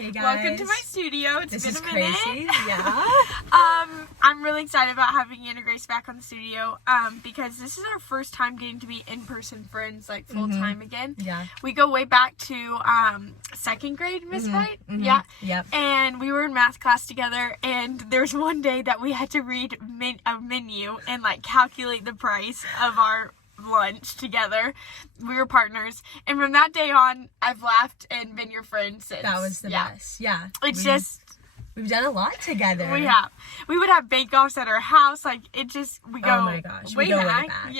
Hey guys. Welcome to my studio. It's been a minute. Crazy. Yeah. I'm really excited about having Anna Grace back on the studio because this is our first time getting to be in-person friends like full time again. Yeah. We go way back to second grade, Miss Wright. Yeah. Yep. And we were in math class together, and there's one day that we had to read a menu and like calculate the price of our lunch together. We were partners, and from that day on I've laughed and been your friend since. That was the best. Yeah. We've done a lot together. We would have bake-offs at our house. Like, we go oh my gosh, we go way back.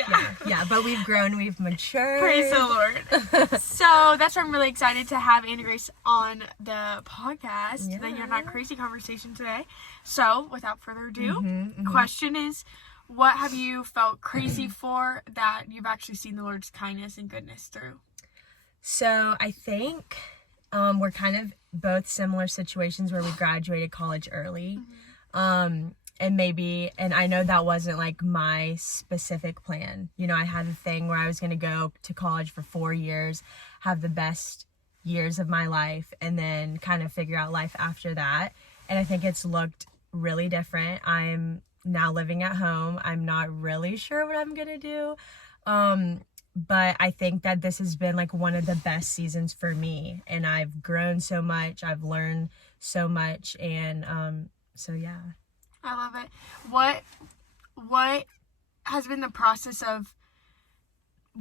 Yeah. But we've grown, we've matured. Praise the Lord. So that's why I'm really excited to have Anna Grace on the podcast, the You're Not Crazy conversation today. So without further ado, question is, what have you felt crazy for that you've actually seen the Lord's kindness and goodness through? So I think we're kind of both similar situations where we graduated college early. And I know that wasn't like my specific plan. You know, I had a thing where I was going to go to college for 4 years, have the best years of my life, and then kind of figure out life after that. And I think it's looked really different. I'm now living at home. I'm not really sure what I'm gonna do, but I think that this has been like one of the best seasons for me, and I've grown so much, I've learned so much, and so yeah. I love it. What has been the process of,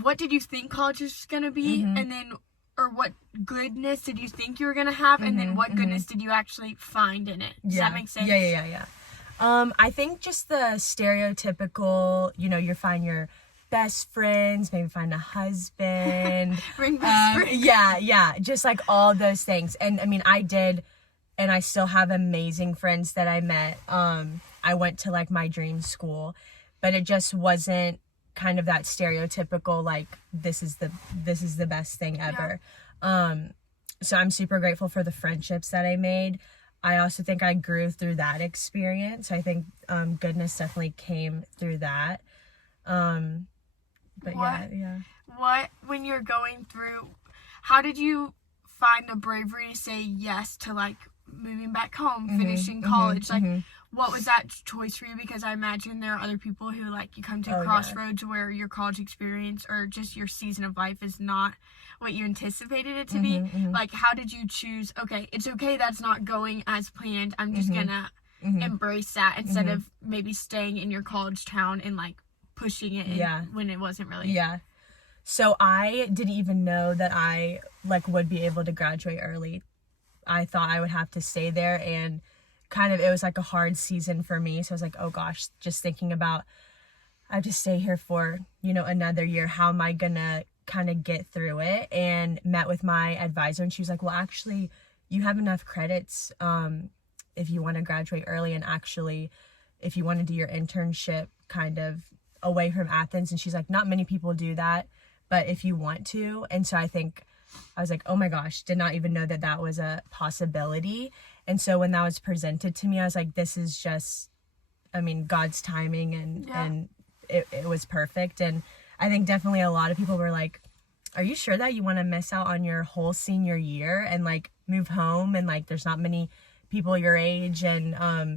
what did you think college was gonna be, and then, or what goodness did you think you were gonna have, and then what goodness did you actually find in it? Does that make sense? Yeah. I think just the stereotypical, you know, you find your best friends, maybe find a husband. Bring best friends. Yeah. Just like all those things. And I mean, I did, and I still have amazing friends that I met. I went to like my dream school, but it just wasn't kind of that stereotypical, like, this is the best thing ever. So I'm super grateful for the friendships that I made. I also think I grew through that experience. I think goodness definitely came through that. But yeah. What, when you're going through, how did you find the bravery to say yes to like moving back home, finishing college? What was that choice for you? Because I imagine there are other people who, like, you come to a crossroads where your college experience or just your season of life is not what you anticipated it to be. Like, how did you choose, okay, it's okay that's not going as planned, I'm just gonna embrace that instead of maybe staying in your college town and like pushing it when it wasn't really? So I didn't even know that I like would be able to graduate early. I thought I would have to stay there, and kind of, it was like a hard season for me. So I was like, oh gosh, just thinking about, I have to stay here for, you know, another year. How am I gonna kind of get through it? And met with my advisor, and she was like, well, actually, you have enough credits if you want to graduate early, and actually if you want to do your internship kind of away from Athens. And she's like, not many people do that, but if you want to. And so I was like, oh my gosh, did not even know that that was a possibility. And so when that was presented to me, I was like, this is just, I mean, God's timing, and it was perfect. And I think definitely a lot of people were like, are you sure that you want to miss out on your whole senior year and like move home, and like there's not many people your age, and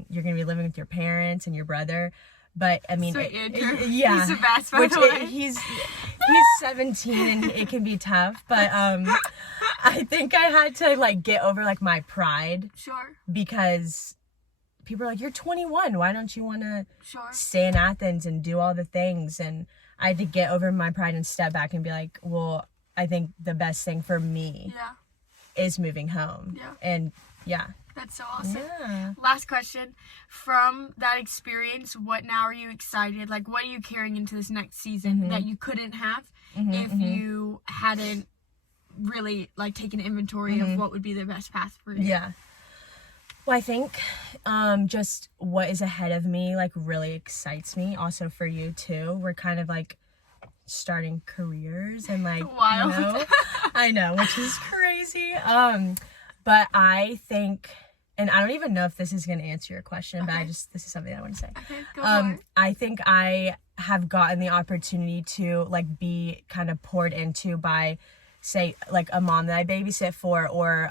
you're gonna be living with your parents and your brother? But I mean, he's the best, by the way. He's 17 and it can be tough, but I think I had to like get over like my pride. Sure. Because people are like, you're 21, why don't you want to stay in Athens and do all the things? And I had to get over my pride and step back and be like, well, I think the best thing for me is moving home. And that's so awesome. Yeah. Last question. From that experience, what now are you excited? Like, what are you carrying into this next season that you couldn't have if you hadn't really, like, taken inventory of what would be the best path for you? Yeah. Well, I think just what is ahead of me, like, really excites me. Also for you, too. We're kind of, like, starting careers and, like, wild. You know, I know, which is crazy. But I think, and I don't even know if this is going to answer your question, but this is something I want to say. Okay, go for it. I think I have gotten the opportunity to, like, be kind of poured into by, say, like, a mom that I babysit for, or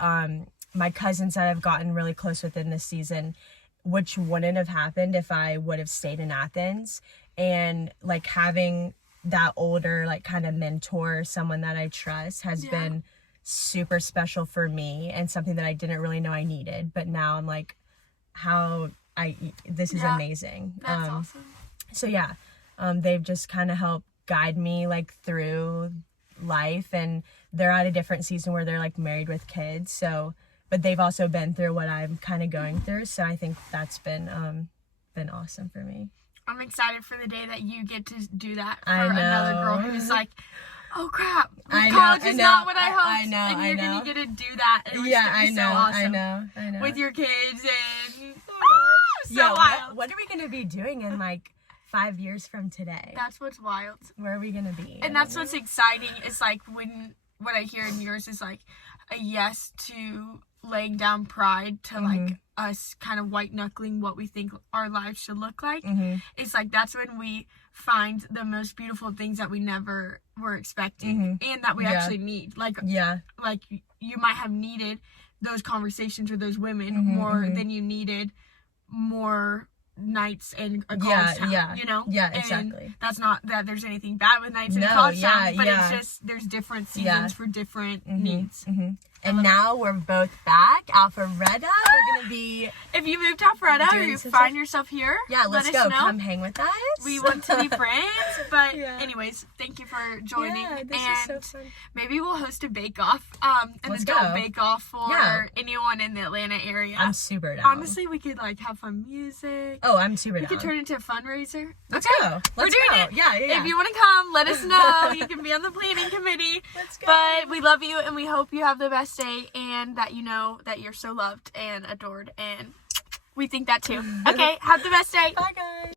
my cousins that I've gotten really close with in this season, which wouldn't have happened if I would have stayed in Athens. And like having that older like kind of mentor, someone that I trust, has been super special for me, and something that I didn't really know I needed, but now I'm like, this is amazing. That's awesome. So yeah, they've just kind of helped guide me like through life, and they're at a different season where they're like married with kids, so but they've also been through what I'm kind of going through, so I think that's been awesome for me. I'm excited for the day that you get to do that for another girl who's like, oh crap, college is not what I hoped. And you're going to get to do that. And it's so awesome. I know. With your kids and wild. What are we going to be doing in like 5 years from today? That's what's wild. Where are we going to be? And that's what's exciting. It's like what I hear in yours is like a yes to laying down pride to like us kind of white knuckling what we think our lives should look like. It's like that's when we find the most beautiful things that we never were expecting and that we actually need. Like you might have needed those conversations with those women more than you needed more nights in a college town, you know? Yeah, exactly. And that's not that there's anything bad with nights in a college town, but it's just there's different seasons for different needs. And now we're both back. Alpharetta. We're going to be... If you moved to Alpharetta or you find yourself here, let's go. Come hang with us. We want to be friends. But anyways, thank you for joining. Yeah, this is so fun. Maybe we'll host a bake-off, an adult bake-off for anyone in the Atlanta area. I'm super down. Honestly, we could like have fun music. Oh, I'm super down. We could turn it into a fundraiser. Let's go. We're doing it. Yeah. If you want to come, let us know. You can be on the planning committee. Let's go. But we love you, and we hope you have the best day, and that you know that you're so loved and adored, and we think that too. Okay, have the best day. Bye, guys.